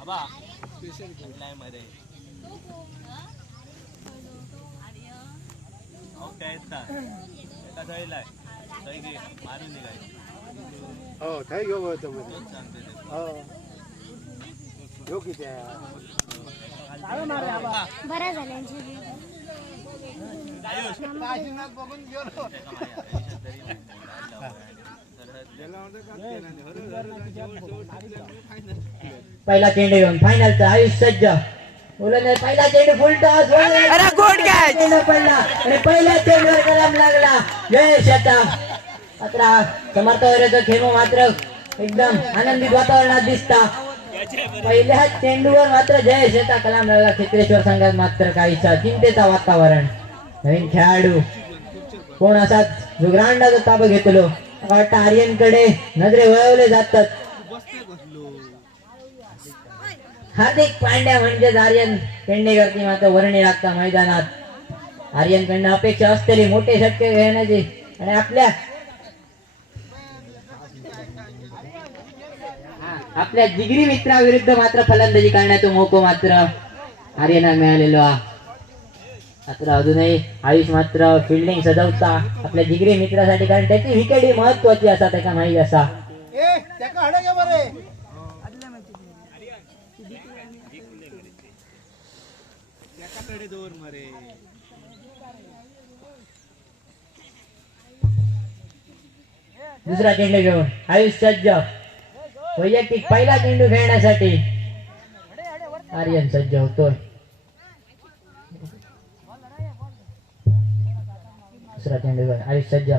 हो काय घेऊ हो घेऊ किती बरं झालं बघून गेलो पहिला चेंडू घेऊन फायनलचा आयुष सज्ज मुलांना पहिला चेंडू फुल टॉस पडला आणि पहिल्या चेंडूवर कलम लागला. जय शतक. मात्र समर्थ वैराचा खेळू मात्र एकदम आनंदित वातावरणात दिसता. पहिल्या चेंडूवर मात्र जय शतक कलम लागला. चित्रेश्वर संघात मात्र काहीसा चिंतेचा वातावरण. नवीन खेळाडू कोण असा जो ग्राउंडाचा ताबा घेतलो वाटतं आर्यनकडे नजरे वळवले जातात. हार्दिक पांड्या म्हणजे आर्यन पेडणेकरची मात्र वर्णी लागता मैदानात. आर्यनकडनं अपेक्षा असलेली मोठे षटके घेण्याची आणि आपल्या जिगरी मित्राविरुद्ध मात्र फलंदाजी करण्याचा मोको मात्र आर्यनला मिळालेलो. मात्र अजूनही आयुष मात्र फिल्डिंग सजवता आपल्या जिगरी मित्रासाठी, कारण त्याची विकेट ही महत्वाची असा त्याला माहिती असा. दुसरा चेंडू घेऊन आयुष सज्ज. वैयक्तिक पहिला चेंडू खेळण्यासाठी आर्यन सज्ज होतोय. दुसरा चेंडू घेऊन आयुष सज्ज.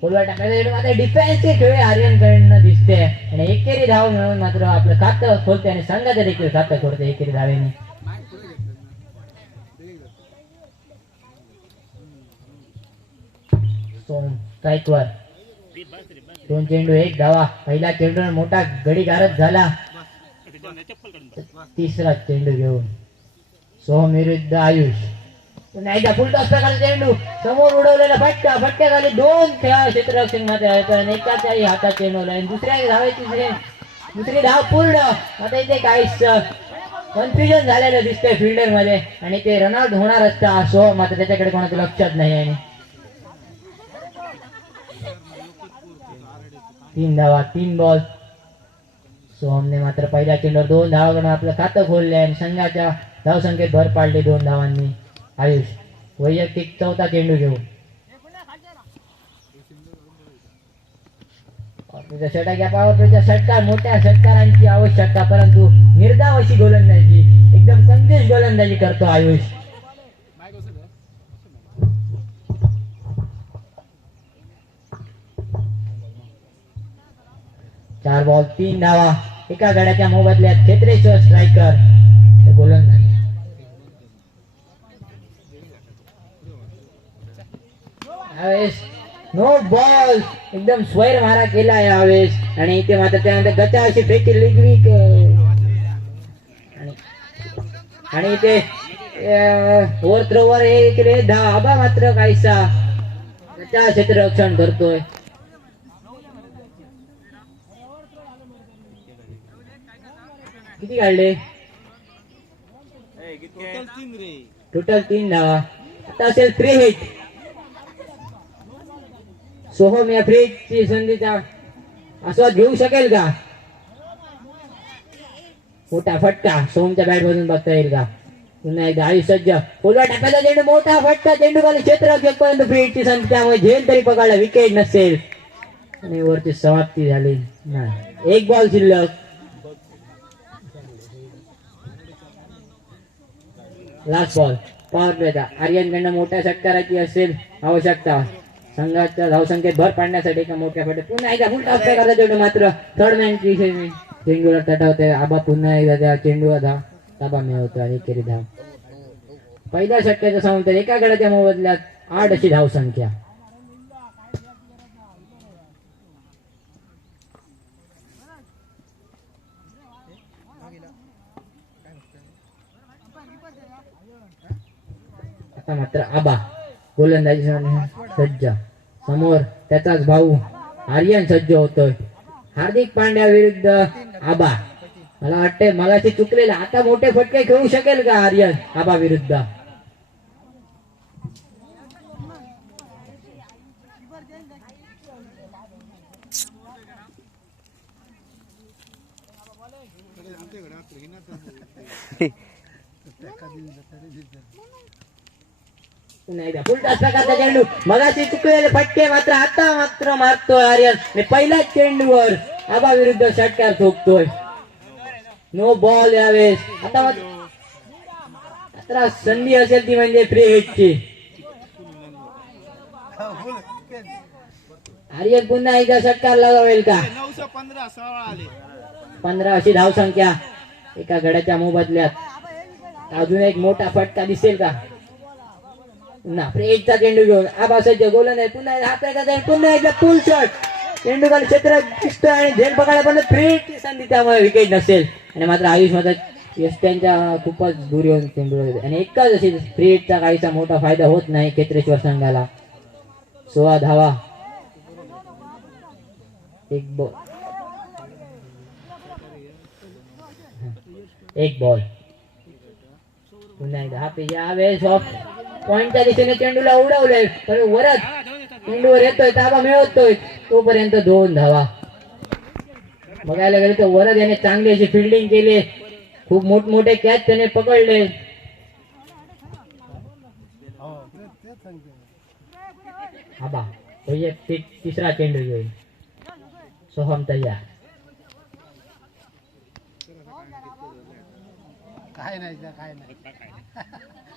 फुलवा टाकायचा डिफेन्सिव्ह खेळ आर्यन कडनं दिसते आणि एकेरी धाव मिळून मात्र आपलं खातं खोलते आणि संघाचं देखील खातं खोलते एकेरी धावेने. स्ट्राईकवर 2 चेंडू 1 धावा. पहिला चेंडूवर मोठा गडीगारच झाला. तिसरा चेंडू घेऊन सोहम विरुद्ध आयुष. पुन्हा एकदा फुल टॉस प्रकारचा चेंडू समोर उडवलेला फटका. फटक्याखाली 2 खेळाडू क्षेत्ररक्षक मध्ये आहेत आणि एकाच्याही हातात चेंडू आणि दुसऱ्या धावेची दुसरी धाव पूर्ण. आता इथे काहीच कन्फ्युजन झालेलं दिसतंय फिल्डर मध्ये आणि ते रनआउट होणार असता. सोहम मात्र त्याच्याकडे कोणाचं लक्षात नाही आहे. 3 धावा 3 बॉल. सोहमने मात्र पहिल्या चेंडूवर 2 धावा करून आपलं खातं खोलले आणि संघाच्या धावसंख्येत भर पाडली 2 धावांनी. आयुष वैयक्तिक चौथा चेंडू घेऊन षटकार मोठ्या षटकारांची आवश्यकता, परंतु निर्धाव अशी गोलंदाजी एकदम कंजूस गोलंदाजी करतो आयुष. चार बॉल 3 धावा. एका गड्याच्या मोबदल्यात क्षेत्रेश्वर स्ट्रायकर गोलंदाज. नो बॉल एकदम स्वैर मारा केला यावेळेस आणि इथे मात्र त्यानंतर गचा अशी फेकी लिगवी आणि इथे ओव्हर थ्रोवर हे धाबा मात्र काहीसा गचा क्षेत्ररक्षण करतोय. किती काढले? टोटल 3 धावा. आता असेल 3 हिट. सोहम या फ्रीची संधीचा आस्वाद घेऊ शकेल का? मोठा फटका सोहमच्या बॅट मधून बघता येईल का? पुन्हा एकदा आयुष सज्ज. फुलवा टाकायचा चेंडू मोठा फटका. चेंडू खाली क्षेत्ररक्षक पर्यंत फ्रीची संधी, त्यामुळे झेल तरी पकडला. विकेट नसेल आणि वरची समाप्ती झाली. नाही 1 बॉल शिल्लक. लास्ट बॉल पॉवर प्लेचा. आर्यनकडनं मोठ्या षटकाराची असेल आवश्यकता संघाच्या धावसंख्येत भर पाडण्यासाठी. एका मोठ्या फटका पुन्हा एकदा फुल टॉस प्रकारचा चेंडू मात्र थर्ड मॅन चेंडूला तटवते. आबा पुन्हा एकदा त्या चेंडूवर धाव ताबा मिळवतो आणि एकेरी धाव. पहिल्या षटकाचा सांगून तर एका गड्याच्या मोबदल्यात 8 अशी धावसंख्या. आता मात्र आबा गोलंदाजी सज्ज. समोर त्याचाच भाऊ आर्यन सज्ज होतोय. हार्दिक पांड्या विरुद्ध आबा. मला वाटतंय मगाशी चुकलेलं, आता मोठे फटके खेळू शकेल का आर्यन आबा विरुद्ध? नाही द्या फुलटास प्रकारचा चेंडू, मगाशी चुकलेले फटके मात्र आता मात्र मारतोय आर्यन. आणि पहिल्याच चेंडूवर आबा विरुद्ध षटकार ठोकतोय. नो बॉल यावेळेस. आता संधी असेल ती म्हणजे फ्री हिटची. आर्यन पुन्हा एकदा षटकार लगावेल का? 15 अशी धावसंख्या एका गड्याच्या मोबदल्यात. अजून एक मोठा फटका दिसेल का? पुन्हा फ्रेजचा चेंडू घेऊन आबा सज्ज गोल नाही. पुन्हा हात पुन्हा एकदा फुल शॉट. चेंडू खाली क्षेत्र दिसतोय आणि झेल पकडायला पण फ्री संधी, त्यामुळे विकेट नसेल. आणि मात्र आयुष मध्ये यष्ट्यांच्या खूपच दूर येऊन चेंडू आणि एकाच अशी फ्री हिटचा काहीसा मोठा फायदा होत नाही खेत्रेश्वर संघाला. 16 धावा. एक बॉल. पुन्हा एकदा हा पेज यावेळेस ऑफ पॉइंटच्या दिशेने चेंडूला उडवलंय, पण वरच चेंडूवर येतोय, ताबा मिळवतोय तोपर्यंत 2 धावा. बघायला गेले तर वरद याने चांगली अशी फिल्डिंग केली, खूप मोठमोठे कॅच त्याने पकडले. आबा वैयक्तिक तिसरा चेंडू घेऊन सोहम तयार. काय नाही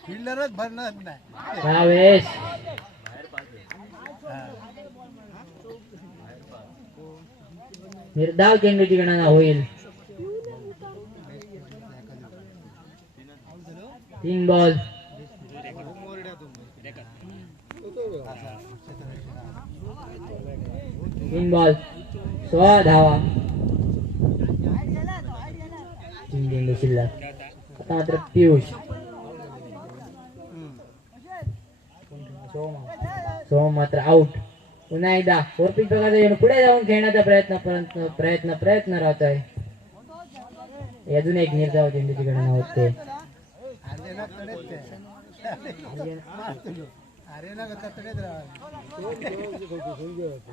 फिल्डरच भरणार नाही त्यावेळेस निर्धाव चेंडूची गणना होईल. 3 बॉल. तीन बॉल 16 धावा. 3 चेंडू शिल्लक. आता मात्र पियुष सोम मात्र आउट. पुन्हा एकदा फोरपिच प्रकारचा पुढे जाऊन खेळण्याचा प्रयत्न राहत आहे. अजून एक निर्धाव चेंडूची गणना होते.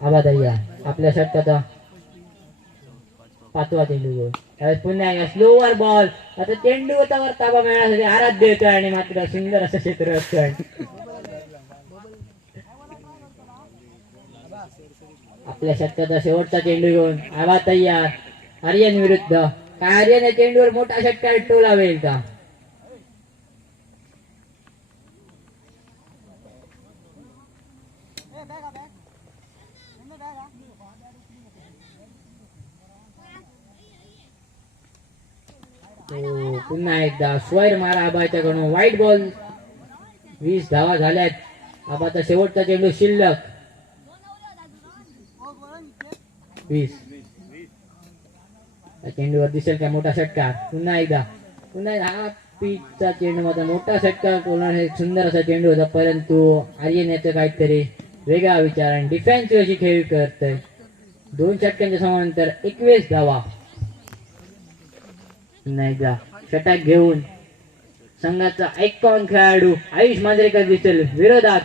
आबादय्या आपल्या षटकाचा 5वा चेंडू घेऊन त्यावेळेस पुन्हा एकदा स्लोवर बॉल. आता चेंडूवर ताबा मिळण्यासाठी आराध्य येतोय आणि मात्र सुंदर असं क्षेत्र असतंय. आपल्या षटकाचा शेवटचा चेंडू घेऊन आबा तयार. आर्यन विरुद्ध काय आर्यन या चेंडूवर मोठा षटकार टोलावेल का? पुन्हा एकदा स्वर मारा आबाच्याकडून. White ball. 20 धावा झाल्यात. आबाचा शेवटचा चेंडू शिल्लक 20. चेंडूवर दिसेल का मोठा षटकार? पुन्हा एकदा हा पिचचा चेंडू मध्ये मोठा षटकार कोणाला सुंदर असा चेंडू होता, परंतु आर्यन याचं काहीतरी वेगळा विचार आणि डिफेन्सिव्ह अशी खेळी करतोय. 2 षटकांच्या समांतर 21 धावा. पुन्हा एकदा षटक घेऊन संघाचा आयकॉन खेळाडू आयुष मांजरेकर दिसेल विरोधात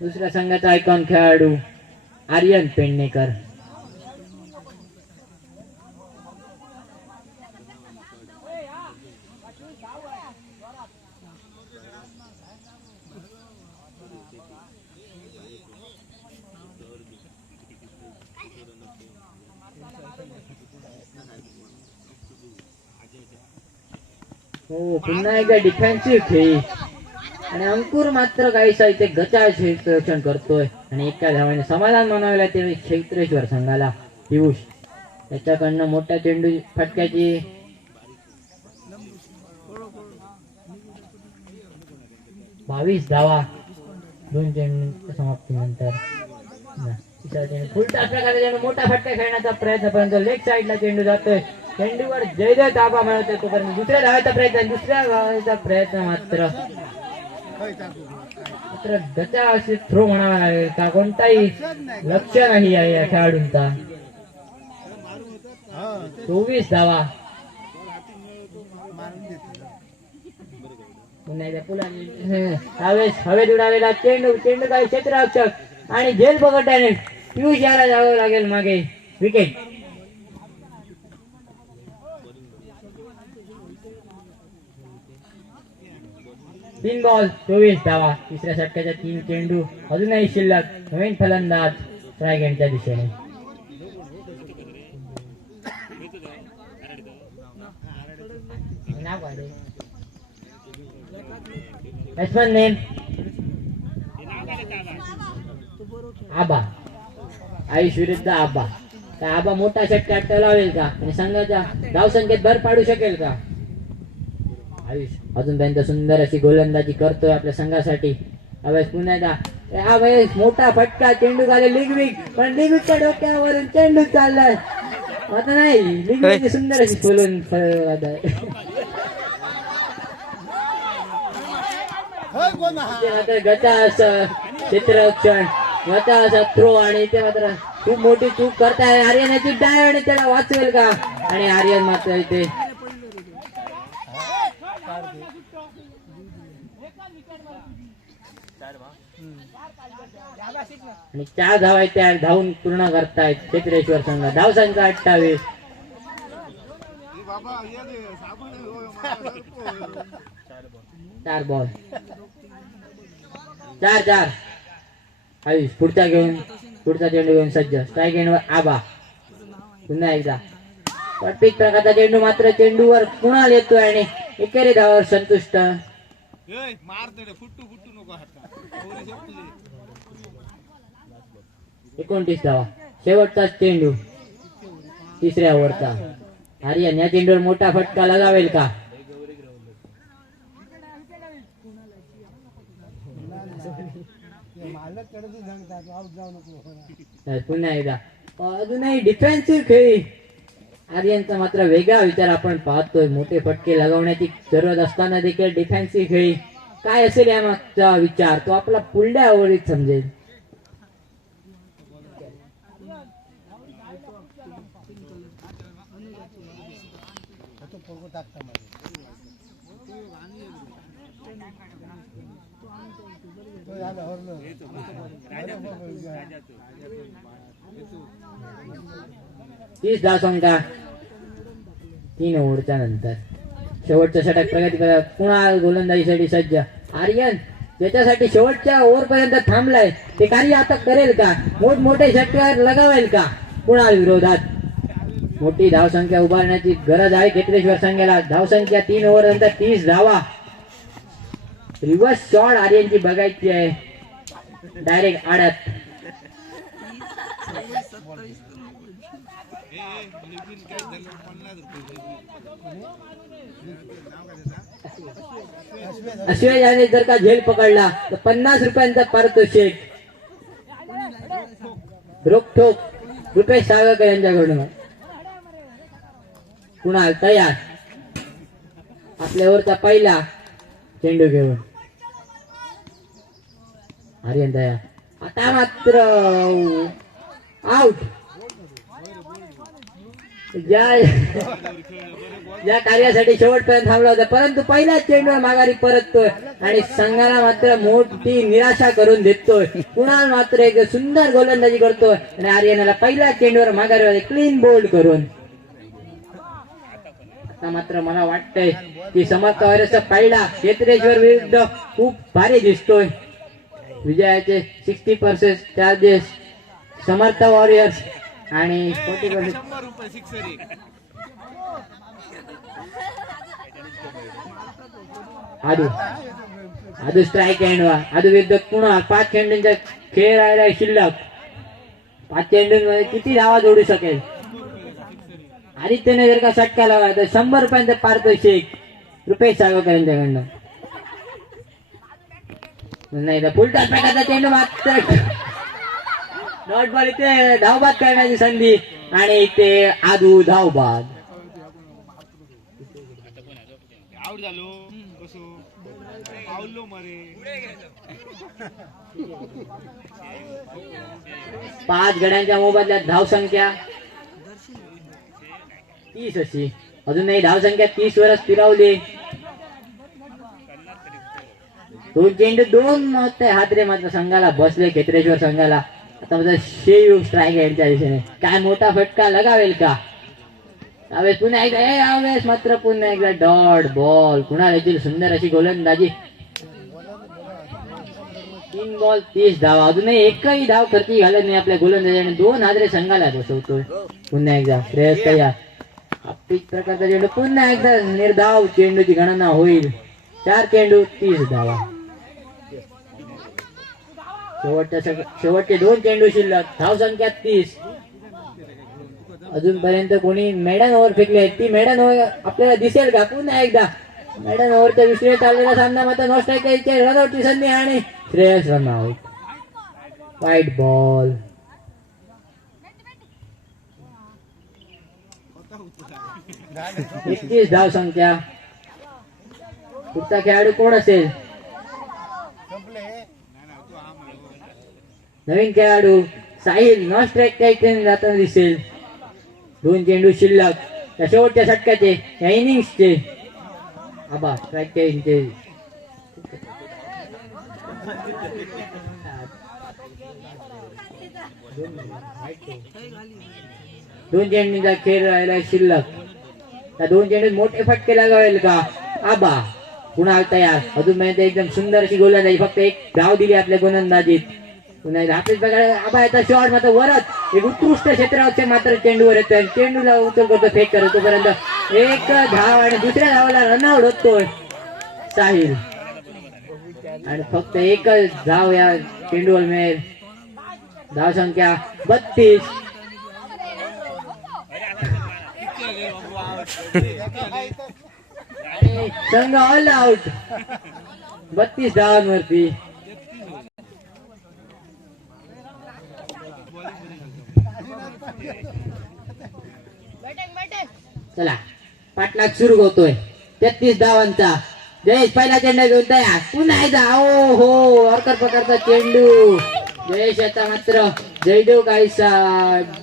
दुसऱ्या संघाचा आयकॉन खेळाडू आर्यन पेडणेकर. हो पुन्हा एकदा डिफेन्सिव्ह खेळी आणि अंकुर मात्र काहीसा इथे गचाळ क्षेत्ररक्षण करतोय आणि एका धावाने समाधान मानावला ते क्षेत्रेश्वर संघाला. पियुष त्याच्याकडनं मोठ्या चेंडू फटक्याची 22 धावा 2 चेंडू समाप्तीनंतर. फुलटा प्रकारे चेंडू मोठा फटका खेळण्याचा प्रयत्न, परंतु लेग साईडला चेंडू जातोय. चेंडूवर जय ताबा मिळवतोय तोपर्यंत दुसऱ्या धावाचा प्रयत्न मात्र गचा असे थ्रो म्हणावा लागेल का कोणताही लक्ष नाही आहे या खेळाडूंचा. 24 धावा. मारून देतो पुन्हा एकदा पुलाने हवेत उडालेला चेंडू काय क्षेत्ररक्षक आणि झेल पकडल्याने पियुष याला जावं लागेल मागे. विकेट. तीन बॉल 24 धावा. तिसऱ्या षटकाच्या 3 चेंडू अजूनही शिल्लक. नवीन फलंदाज स्ट्राईक एंडच्या दिशेने. बॅट्समन नेम आबा. आयुष विरुद्ध आबा. काय आबा मोठा षटकार टलावेल का आणि संघाच्या धावसंख्येत भर पाडू शकेल का? आयुष अजूनपर्यंत सुंदर अशी गोलंदाजी करतोय आपल्या संघासाठी. अवेश पुन्हा एकदा अवेश मोठा फटका. चेंडू खाली लिगविक पण लिगविकच्या डोक्यावरून चेंडू चाललाय. आता नाही लिगविक सुंदर अशी खोलून गटा असं क्षेत्ररक्षण गटा असा थ्रो आणि ते मात्र खूप मोठी चूक करताय. आर्यन याची डाय आणि त्याला वाचवेल का? आणि आर्यन मात्र इथे आणि 4 धावा आहेत त्या धावून पूर्ण करतायत क्षेत्रेश्वर संघ. धावसंख्या 28. 4 बॉल 4-4. आयुष पुढचा चेंडू घेऊन सज्ज. स्ट्राईक एंडवर आबा. पुन्हा एकदा परफेक्ट प्रकारचा चेंडू. मात्र चेंडूवर कुणाल येतोय आणि एकेरी धावावर संतुष्ट. 29 धावा. शेवटचा चेंडू तिसऱ्या ओव्हरचा. आर्यन या चेंडूवर मोठा फटका लगावेल का? पुन्हा एकदा अजूनही डिफेन्सिव्ह खेळी. आर्यनचा मात्र वेगळा विचार आपण पाहतोय. मोठे फटके लगावण्याची जरूरत असताना देखील डिफेन्सिव्ह खेळी. काय असेल या मागचा विचार तो आपला पुढल्या ओव्हरीत समजेल. तीस धावसंख्या 3 ओव्हरच्या नंतर. शेवटचं षटक प्रगती पुन्हा गोलंदाजीसाठी सज्ज. आर्यन ज्याच्यासाठी शेवटच्या ओव्हर पर्यंत थांबलाय ते कार्य आता करेल का? मोठमोठे षटकार लगावेल का? पुन्हा विरोधात मोठी धावसंख्या उभारण्याची गरज आहे क्षेत्रेश्वर संघाला. धावसंख्या 3 ओव्हर नंतर 30 धावा. रिव्हर्स शॉट आर्यनची बघायची आहे. डायरेक्ट आड्यात. अश्वेजाने जर का झेल पकडला तर 50 रुपयांचा पारितोषिक. रोखोक रुपेश सावरकर यांच्याकडून. कुणाल तयार. आपल्यावरचा पहिला चेंडू घेऊन आर्यन तयार. आता मात्र आउट. या कार्यासाठी शेवटपर्यंत थांबला होता परंतु पहिल्या चेंडूवर माघारी परततोय आणि संघाला मात्र मोठी निराशा करून देतोय. कुणाल मात्र एक सुंदर गोलंदाजी करतोय आणि आर्यनला पहिल्या चेंडूवर माघारी क्लीन बोल्ड करून. आता मात्र मला वाटतंय की समर्थ वॉरियर्सचा पहिला क्षेत्रेश्वर विरुद्ध खूप भारी दिसतोय. विजयाचे 60% चार्जेस समर्थ वॉरियर्स आणि 40% आदू स्ट्राईक एंडवा. आदू विरुद्ध कुणाल. 5 चेंडूंचा खेळ राहिला शिल्लक. 5 चेंडूंमध्ये किती धावा जोडू शकेल? आदित्यने जर का षटका लावला तर 100 रुपयांचा पारितोषिक रुपेश सावरकर यांच्याकडनं. नाही तर फुलटॉस प्रकारचा चेंडू मात्र डॉट बॉल. इथे धावबाद करण्याची संधी आणि इथे आदू धावबाद. पाच गड्यांच्या मोबदल्यात धावसंख्या 30 अशी अजूनही धावसंख्या 30 वरच फिरवली. 2 चेंडू 2 हातरे मात्र संघाला बसले खेत्रेश्वर संघाला. आता माझा शेयू स्ट्राईक यांच्या दिशेने काय मोठा फटका लगावेल का? यावेळेस पुन्हा एकदा यावेळेस मात्र पुन्हा एकदा डॉट बॉल. कुणाल येथील सुंदर अशी गोलंदाजी. 3 बॉल 30 धावा. अजूनही एकही धाव खर्ची घालत नाही आपल्या गोलंदाजाने. 2 हादरे संघाला बसवतोय. पुन्हा एकदा श्रेयस तयार. आपलीच प्रकारचा चेंडू पुन्हा एकदा निर्धाव चेंडूची गणना होईल. 4 चेंडू 30 धावा. शेवटचे 2 चेंडू शिल्लक. धावसंख्या 30. अजूनपर्यंत कोणी मेडन ओव्हर फेकली आहे. ती मेडन ओव्हर आपल्याला दिसेल का? पुन्हा एकदा मेडन ओव्हरच्या विषयी चाललेला सामना मात्र नो स्ट्राईक रनआउटची संधी आणि श्रेयस रनआउट. वाईट बॉल. 31 धावसंख्या. पुढचा खेळाडू कोण असेल? नवीन खेळाडू साहिल नो स्ट्राईक जाताना दिसेल. 2 चेंडू शिल्लक. त्या शेवटच्या षटकाचे या इनिंग्सचे आबा स्ट्राईकच्या इनिंगचे 2 चेंडूचा खेळ राहिला शिल्लक. त्या 2 चेंडूत मोठे फटके लागावेल का? आबा पुन्हा तयार. अजूनपर्यंत एकदम सुंदर अशी गोलंदाजी. फक्त एक धाव दिली आपल्या गोलंदाजीत. पुन्हा आपल्याच प्रकारे आबाचा शॉट मात्र वरच एक उत्कृष्ट क्षेत्रावरच्या मात्र चेंडूवर येतोय. चेंडूला उचल करतो फेक करतो. तोपर्यंत एक धाव आणि दुसऱ्या धावाला रनआउट होतोय साहिल. आणि फक्त एकच धाव या चेंडूवर मिळेल. धावसंख्या 32. संघ ऑल आउट. 32 धावांवरती. चला पाठलाग सुरू होतोय. 33 धावांचा. जयेश पहिला चेंडू घेऊन तयार. पुन्हा एकदा ओ हो अर्कर प्रकारचा चेंडू. जयेश आता मात्र जयदेव काहीसा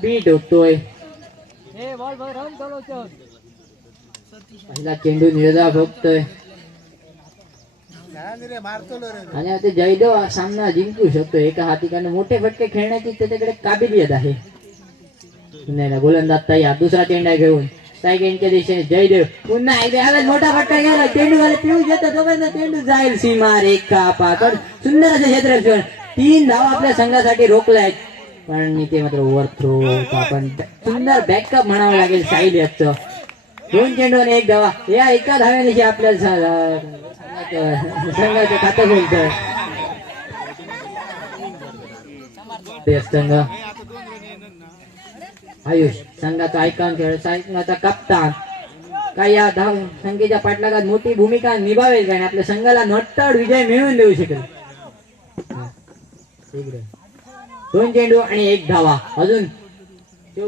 बीट होतोय. पहिला चेंडू निर्धाव भोगतोय आणि आता जयदेव सामना जिंकू शकतो. एका हातीकडनं मोठे फटके खेळण्याची त्याच्याकडे काबिलियत आहे. गोलंदाज तयार. दुसरा चेंडा घेऊन सायकेंच्या दिशेने जयदेव. पुन्हा एकदा मोठा फटका गेला. चेंडू वाले पिऊ येतात. तोपर्यंत चेंडू जाईल सीमा रेखा पाकर. सुंदर असं क्षेत्ररक्षण. 3 धावा आपल्या संघासाठी रोखलायत. पण इथे मात्र ओव्हर थ्रो. आपण सुंदर बॅकअप म्हणावं लागेल साहिल याचं. 2 चेंडू आणि 1 धावा. या एका धाव्याने आपल्या संघाचं खातं बोलतोय संघ. आयुष संघाचा आयकॉन खेळ. संघाचा कप्तान. काय या धाव संख्येच्या पाठलागात मोठी भूमिका निभावेल का? आपल्या संघाला नॉटआउट विजय मिळवून देऊ शकेल. 2 चेंडू आणि 1 धावा. अजून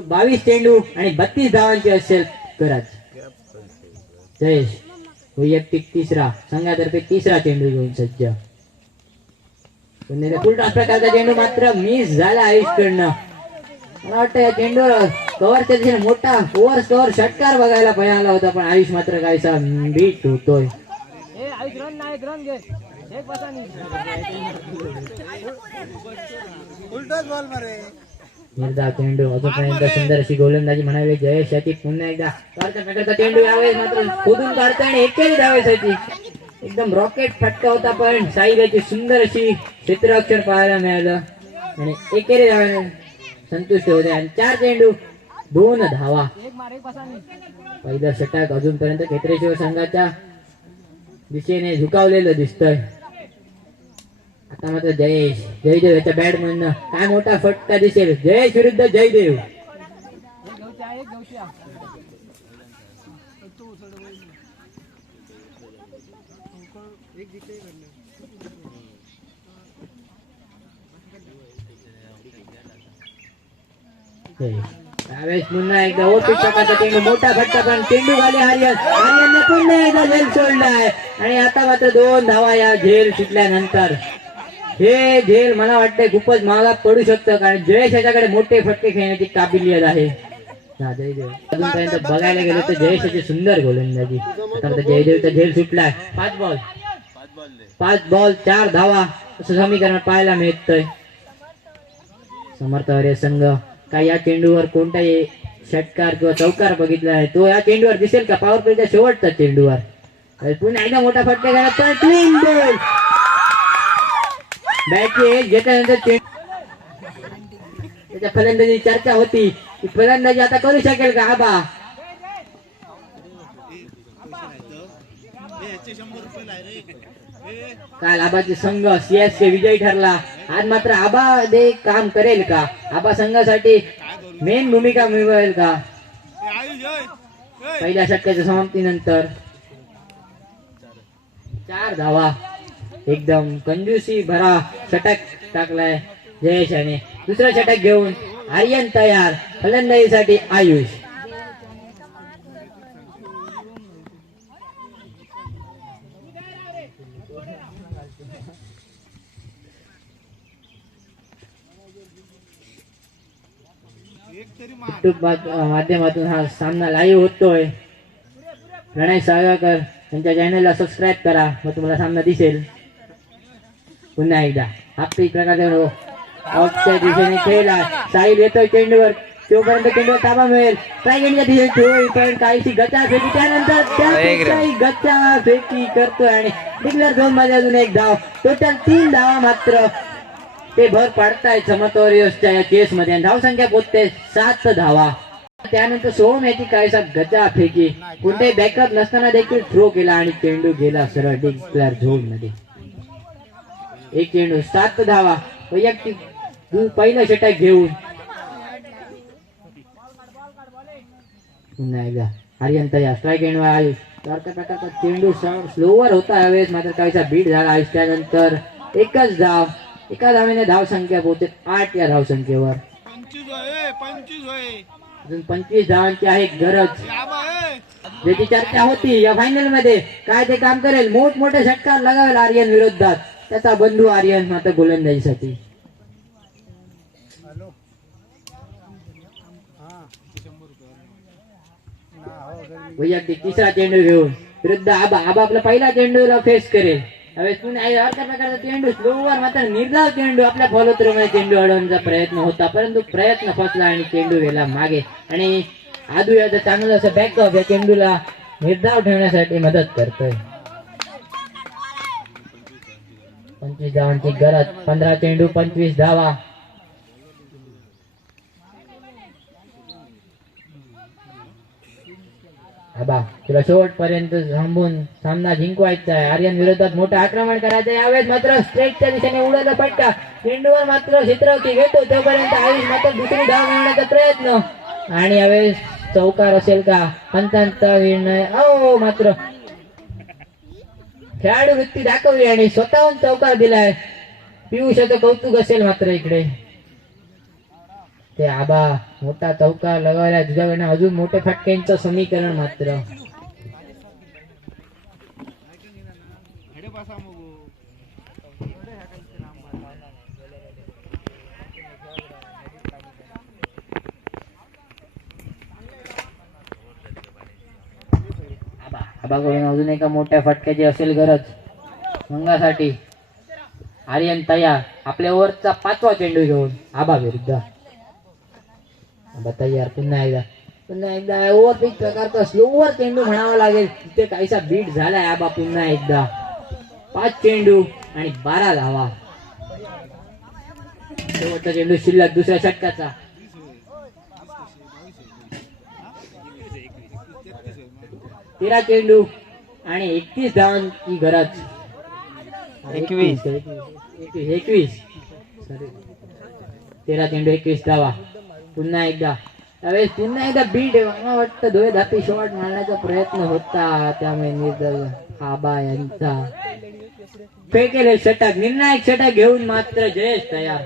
22 चेंडू आणि 32 धावांची असेल कराच. जयेश वैयक्तिक 3रा. संघातर्फे 3रा चेंडू घेऊन सज्ज. फुलटॉस प्रकारचा चेंडू मात्र मिस झाला आयुषकडनं. मला वाटतं या चेंडूवर कव्हरच्या दिशेने मोठा ओव्हर कव्हर षटकार बघायला मिळाला होता. पण आयुष मात्र काहीसा बीट होतोय. निर्धाव चेंडू. अजूनपर्यंत सुंदर अशी गोलंदाजी म्हणावी जयेश याची. पुन्हा एकदा प्रकारचा चेंडू यावेळेस मात्र खोदून काढता आणि एकही धावायसाठी एकदम रॉकेट फटका होता. पण साहिल याची सुंदर अशी क्षेत्ररक्षण पाहायला मिळालं आणि एकेरी धावाने संतुष्ट होते. आणि 4 चेंडू 2 धावा. पहिलं षटक अजूनपर्यंत खेत्रेश्वर संघाच्या दिशेने झुकावलेलं दिसतंय. आता मात्र जयदेव याच्या बॅटमधनं काय मोठा फटका दिसेल. जयेश विरुद्ध जयदेव. त्यावेळेस पुन्हा एकदा ओपी प्रकारचा चेंडू. मोठा फटका पण चेंडू खाली हरियाणने पुन्हा एकदा झेल सोडलाय. आणि आता मात्र 2 धावा या झेल सुटल्यानंतर. हे झेल मला वाटतंय खूपच महागात पडू शकतं. कारण जयेश याच्याकडे मोठे फटके खेळण्याची काबिलियत आहे. हा, जयदेव अजूनपर्यंत बघायला गेलो तर जयेशाची सुंदर गोलंदाजी. आता मात्र जयदेवचा झेल सुटलाय. 5 बॉल 4 धावा असं समीकरण पाहायला मिळतंय. समर्थ हरे संघ काय या चेंडूवर कोणताही षटकार किंवा चौकार बघितला आहे तो या चेंडूवर दिसेल का? पॉवर प्लेच्या शेवटच्या चेंडूवर पुन्हा एकदा मोठा फटका झाला पण क्लीन बॉल. बॅटची घेतल्यानंतर त्याच्या फलंदाजी चर्चा होती की फलंदाजी आता करू शकेल का आबा? काल आबाची संघ सीएसके विजयी ठरला. आज मात्र आबा दे काम करेल का? आबा संघासाठी मेन भूमिका मिळवेल का? पहिल्या षटकाच्या समाप्तीनंतर 4 धावा एकदम कंजूसी भरा षटक टाकलाय जयेशाने. दुसरं षटक घेऊन आर्यन तयार फलंदाजीसाठी आयुष. युट्यूब माध्यमातून हा सामना लाईव्ह होतोय. प्रणय सागरकर त्यांच्या चॅनलला सबस्क्राईब करा मग तुम्हाला सामना दिसेल. पुन्हा एकदा आपली प्रकारचे ऑफच्या दिशेने खेळला. साहिल येतोय चेंडूवर तोपर्यंत चेंडूवर ताबा मिळेल. स्ट्रायकिंगच्या दिशेने पण काहीशी गचा फेकी त्यानंतर त्यापेक्षाही गचा फेकी करतोय आणि डिक्लेअर झोन मध्ये अजून एक धाव. टोटल 3 धावा मात्र ते भर पाडतायत समतोरियसच्या या केस मध्ये. धावसंख्या पोहोचते 7 धावा. त्यानंतर सोहम याची काहीसा गचा फेकी कोणतेही बॅकअप नसताना देखील थ्रो केला आणि चेंडू गेला सरळ डिक्लेअर झोन मध्ये. एक चेंडू 7 धावा वैयक्तिक पहिलं षटक घेऊन पुन्हा एकदा आर्यन तयार स्ट्राईक एंडवर आयुष. प्रकारचा चेंडू स्लोवर होता यावेळेस मात्र काहीसा बीट झाला आयुष. त्यानंतर एकच धाव. एका धावेने धाव संख्या पोहोचते 8 या धावसंख्येवर. अजून 25 धावांची आहे गरज. ज्याची चर्चा होती या फायनल मध्ये काय ते काम करेल. मोठमोठे षटकार लगावेल आर्यन विरोधात. त्याचा बंधू आर्यन मात्र गोलंदाजीसाठी. वैयक्तिक तिसरा चेंडू घेऊन विरुद्ध आबा. आबा आपला पहिला चेंडूला फेस करेल. प्रकारचा चेंडू स्लोवर मात्र निर्धाव चेंडू आपल्या फॉलो थ्रू मध्ये चेंडू अडवण्याचा प्रयत्न होता परंतु प्रयत्न फसला आणि चेंडू गेला मागे. आणि आदू याचं चांगलं असं बॅकअप या चेंडूला निर्धाव ठेवण्यासाठी मदत करतोय. 25 धावांची गरज. 15 चेंडू 25 धावा. आबा तुला शेवटपर्यंत थांबून सामना जिंकवायचा आहे. आर्यन विरोधात मोठं आक्रमण करायचं. यावेळेस मात्र स्ट्रेटच्या दिशेने उडाला फटका. चेंडूवर मात्र क्षेत्ररक्षक घेतो तोपर्यंत आयुष मात्र दुसरी धाव मिळवण्याचा प्रयत्न आणि यावेळेस चौकार असेल का? पंचांचा निर्णय मात्र खेळाडू वृत्ती दाखवली आणि स्वतःहून चौकार दिलाय. पियुषाचं कौतुक असेल मात्र इकडे. ते आबा मोठा चौकार लगावला तुझ्याकडनं अजून मोठे फटक्यांचं समीकरण मात्र. आबाकडून अजून एका मोठ्या फटक्याची असेल गरज संघासाठी. आर्यन तयार आपल्या ओव्हरचा 5वा चेंडू घेऊन आबा विरुद्ध. आबा तयार. पुन्हा एकदा ओव्हर पिच प्रकारचा स्लोवर चेंडू म्हणावा लागेल. तिथे काहीसा बीट झालाय. आबा पुन्हा एकदा 5 चेंडू आणि 12 धावा. शेवटचा चेंडू शिल्लक दुसऱ्या षटकाचा. 13 चेंडू आणि 31 धावांची गरज. 21 13 चेंडू 21 धावा. पुन्हा एकदा त्यावेळेस पुन्हा एकदा बीट मला वाटतं धोळे धापी शॉट मारण्याचा प्रयत्न होता. त्यामुळे निर्दल आबा यांचा फेकेले षटक. निर्णायक षटक घेऊन मात्र जयेश तयार.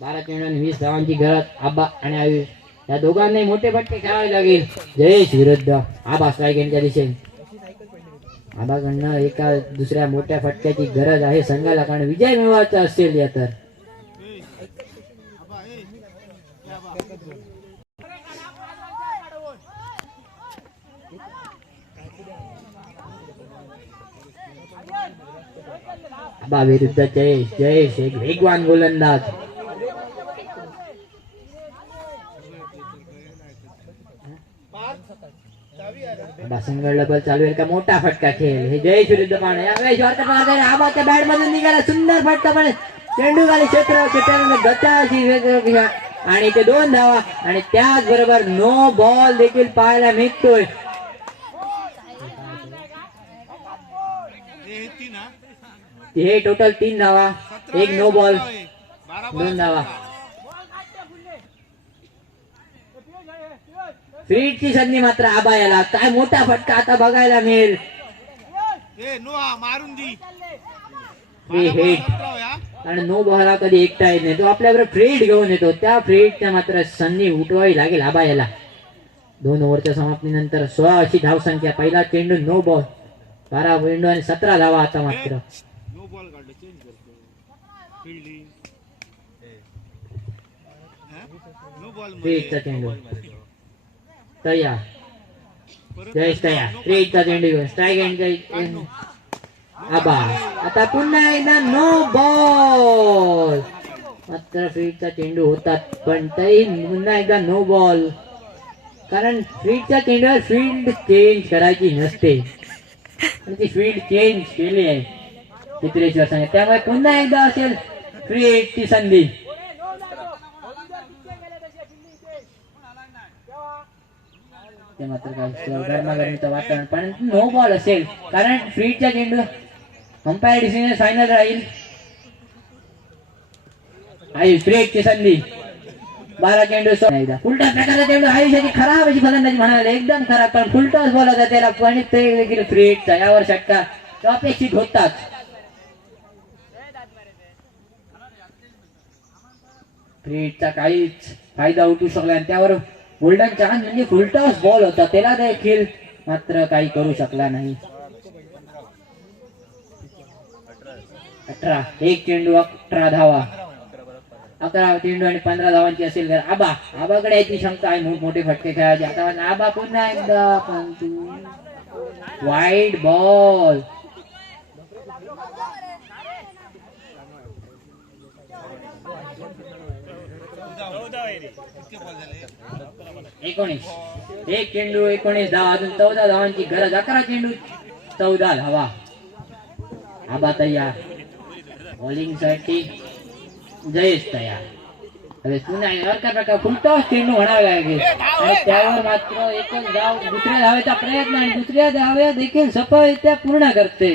12 चेंडू आणि 20 धावांची गरज. आबा आणि आयुष या दोघांनाही मोठे फटके खेळावे लागेल. जयेश विरुद्ध आबा स्ट्राईक यांच्या दिशेने. आबाकडनं एका दुसऱ्या मोठ्या फटक्याची गरज आहे संघाला कारण विजय मिळवायचा असेल या तर. आबा विरुद्ध जयेश. जयेश एक वेगवान गोलंदाज. सिंगल डबल चालू आहे का मोठा फटका खेळ. हे जयेश विरुद्ध पाहुणे यावेळेस आबाच्या बॅट मधून निघाला सुंदर फटका पण चेंडू खाली क्षेत्र गचाची आणि ते 2 धावा आणि त्याचबरोबर नो बॉल देखील पाहायला मिळतोय. हे टोटल 3 धावा, 1 नो बॉल, 2 धावा. फ्रीडची संधी मात्र आबा याला. काय मोठा फटका आता बघायला मिळेल. फ्री हिट आणि नो बॉल कधी एकटा येत नाही. तो आपल्याबरोबर फ्रीड घेऊन येतो. त्या फ्रीडच्या मात्र संधी उठवावी लागेल आबा याला. 2 ओव्हरच्या समाप्तीनंतर 16 अशी धावसंख्या. पहिला चेंडू नो बॉल, 12 चेंडू आणि 17 धावा आता मात्र. फ्रीडचा चेंडू तयार. जयेश तयार. फ्रीडचा चेंडू घेऊन स्ट्राईक आबा. आता पुन्हा एकदा नो बॉल. मात्र फ्रीडचा चेंडू होतात पण तरी पुन्हा एकदा नो बॉल. कारण फ्रीडच्या चेंडूवर फील्ड चेंज करायची नसते आणि ती फील्ड चेंज केली आहे चित्रेश्वर संघ. त्यामुळे पुन्हा एकदा असेल फ्रीडची संधी. ते मात्र काय गरमागरमीचं वातावरण पण नो बॉल असेल कारण फ्रीडच्या चेंडू अंपायर डिसिजन फायनल राहील. फ्रीडची संधी. 12 चेंडू एकदा उलटा प्रकारचा चेंडू आयुष्याची खराब अशी फलंदाजी म्हणाले. एकदम खराब पण फुलटॉस बॉल होता त्याला पण ते देखील फ्रीडचा. यावर षटकार अपेक्षित होताच. फ्रीडचा काहीच फायदा उठू शकला आणि त्यावर गोल्डन चान्स म्हणजे फुलटॉस बॉल होता त्याला देखील मात्र काही करू शकला नाही. 18 एक चेंडू 18 धावा. 11 चेंडू आणि 15 धावांची असेल तर आबाकडे याची क्षमता आहे मोठे फटके खेळायचे. आता आबा पुन्हा एकदा वाईड बॉल. एक चेंडू 19 धावा. अजून 14 धावांची गरज. 11 चेंडू 14 धावा. आबा तयार. बॉलिंग साठी जयेश तयार. पुन्हा फुलटॉस चेंडू म्हणावा लागेल आणि त्यावर मात्र एकच धाव. दुसऱ्या धावेचा प्रयत्न आणि दुसऱ्या धाव्या देखील सफलरित्या पूर्ण करते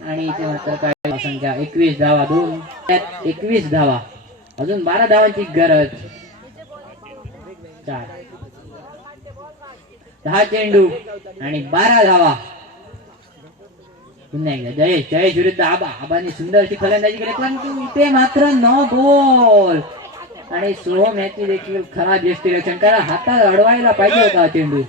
आणि इथे मात्र काय संख्या 21 धावा. 2 त्यात 21 धावा. अजून 12 धावांची गरज. 10 चेंडू आणि 12 धावा. पुन्हा एकदा जयेश विरुद्ध आबाने सुंदर अशी फलंदाजी केली परंतु इथे मात्र नो बॉल आणि सोहम याची देखील खराब यष्टिरक्षण कारण हातात अडवायला पाहिजे होता चेंडू.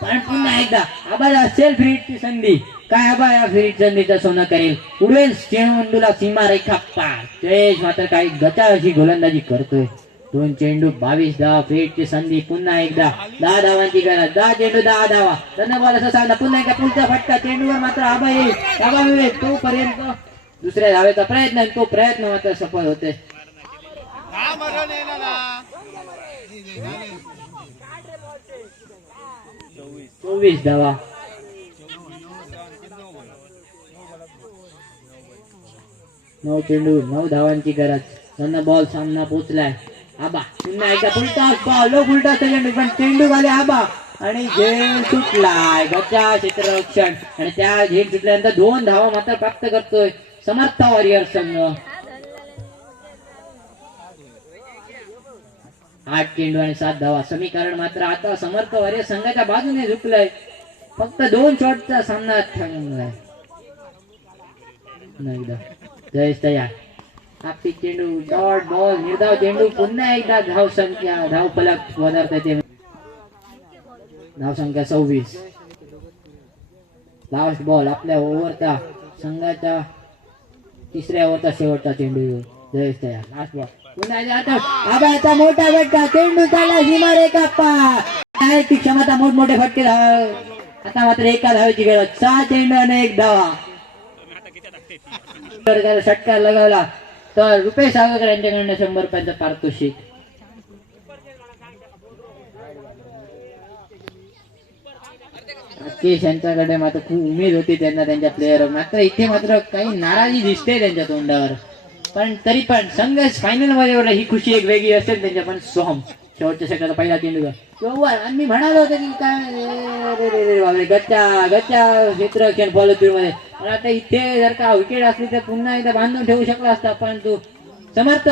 पण पुन्हा एकदा आबाला असेल फ्रीडची संधी. काय आबा या फ्रीड संधीचं सोनं करेल. उडवेल चेंडूला सीमारेखा पार. जयेश मात्र काही गचा अशी गोलंदाजी करतोय. 2 चेंडू 22 धावा. फ्रीडची संधी. पुन्हा एकदा 10 धावांची गरज. 10 चेंडू 10 धावा. धन्यवाद बॉल असा सामना. पुन्हा एकदा पुढचा फटका. चेंडूवर मात्र आबा येईल. तोपर्यंत दुसऱ्या धावेचा प्रयत्न. तो प्रयत्न मात्र सफल होते. 24 धावा. 9 चेंडू 9 धावांची गरज. धन्य बॉल सामना पोचलाय. आबा पुन्हा एकदा फुलटॉस बॉल. फुलटॉस चेंडू पण चेंडू खाली आबा आणि झेल सुटलाय. गच्चा क्षेत्ररक्षण आणि त्या झेल सुटल्यानंतर 2 धावा मात्र प्राप्त करतोय समर्थ वॉरियर संघ. 8 चेंडू आणि 7 धावा. समीकरण मात्र आता समर्थ वॉरियर संघाच्या बाजूने झुकलंय. फक्त 2 शॉटचा सामना थांबलाय. जयेश तयार. आपली चेंडू डॉट बॉल निर्धाव चेंडू. पुन्हा एकदा धाव संख्या धाव फलक वधारता येते. धाव संख्या 26. लास्ट बॉल आपल्या ओव्हरचा संघाच्या 3ऱ्या ओव्हरचा शेवटचा चेंडू. जयेश तयार. Last ball. पुन्हा एकदा मोठा फटका. चेंडू चालला सीमारेखा पार. ती क्षमता मोठमोठे फटके. आता मात्र एका धावेची गरज. 6 चेंडू आणि 1 धावा. षटकार लगावला तर रुपेश सावकर यांच्याकडनं 100 रुपयांचा पारितोषिक. राकेश यांच्याकडे मात्र खूप उमेद होती त्यांना त्यांच्या प्लेअर, मात्र इथे मात्र काही नाराजी दिसते त्यांच्या तोंडावर. पण तरी पण संघ फायनल मध्ये एवढं ही खुशी एक वेगळी असेल त्यांच्या. पण सोहम शेवटच्या षटकाचा पहिला चेंडू आणि मी म्हणालो होतो की काय गच्चा गच्चा क्षेत्ररक्षण फॉलोथ्रू मध्ये. पण आता इथे जर का विकेट असली तर पुन्हा एकदा बांधून ठेवू शकला असता, पण तू समर्थ